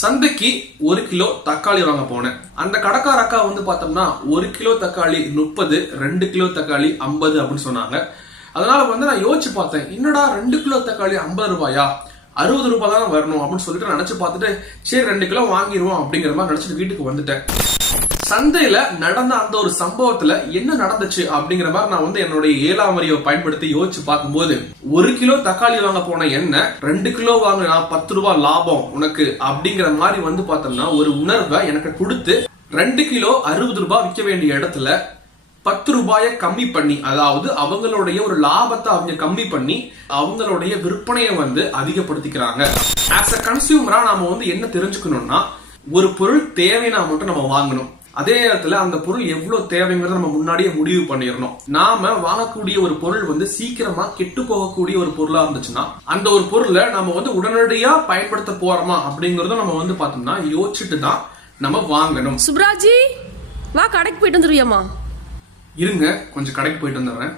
சந்தைக்கு 1 கிலோ தக்காளி வாங்க போனேன். அந்த கடைக்கார அக்கா வந்து பார்த்தோம்னா 1 கிலோ தக்காளி 30, 2 கிலோ தக்காளி 50 அப்படின்னு சொன்னாங்க. அதனால வந்து நான் யோசிச்சு பார்த்தேன், என்னடா 2 கிலோ தக்காளி 50 ரூபாயா, 60 ரூபாய் தான் வரணும் அப்படின்னு சொல்லிட்டு நினைச்சு பார்த்துட்டு சரி 2 கிலோ வாங்கிடுவோம் அப்படிங்கிற மாதிரி நினைச்சிட்டு வீட்டுக்கு வந்துட்டேன். சந்தையில நடந்த அந்த ஒரு சம்பவத்துல என்ன நடந்துச்சு அப்படிங்கிற மாதிரி நான் வந்து என்னுடைய 7ஆம் அறிவை பயன்படுத்தி யோசிச்சு பார்க்கும்போது 1 கிலோ தக்காளி வாங்க போன என்ன 2 கிலோ வாங்கினா 10 ரூபாய் லாபம் உனக்கு அப்படிங்கிற மாதிரி வந்து பார்த்தோம்னா ஒரு உணர்வை எனக்கு கொடுத்து 2 கிலோ 60 ரூபாய் விற்க வேண்டிய இடத்துல 10 ரூபாயை கம்மி பண்ணி, அதாவது அவங்களுடைய ஒரு லாபத்தை அவங்க கம்மி பண்ணி அவங்களுடைய விற்பனையை வந்து அதிகப்படுத்திக்கிறாங்க. ஆஸ் அ கன்சியூமரா நாம வந்து என்ன தெரிஞ்சுக்கணும்னா, ஒரு பொருள் தேவைன்னா மட்டும் நம்ம வாங்கணும். அதே நேரத்துல அந்த பொருள் எவ்வளவு தேவைங்கிறத நம்ம முன்னாடியே முடிவு பண்ணிடணும். நாம வாங்கக்கூடிய ஒரு பொருள் வந்து சீக்கிரமா கெட்டு போகக்கூடிய ஒரு பொருளா இருந்துச்சுன்னா அந்த ஒரு பொருளை நம்ம வந்து உடனடியா பயன்படுத்த போறோமா அப்படிங்கறத நம்ம வந்து பார்த்தோம்னா யோசிச்சுட்டு தான் நம்ம வாங்கணும். சுப்ராஜி வா, கடைக்கு போயிட்டு வந்துருவியாமா? இருங்க, கொஞ்சம் கடைக்கு போயிட்டு வந்துடுறேன்.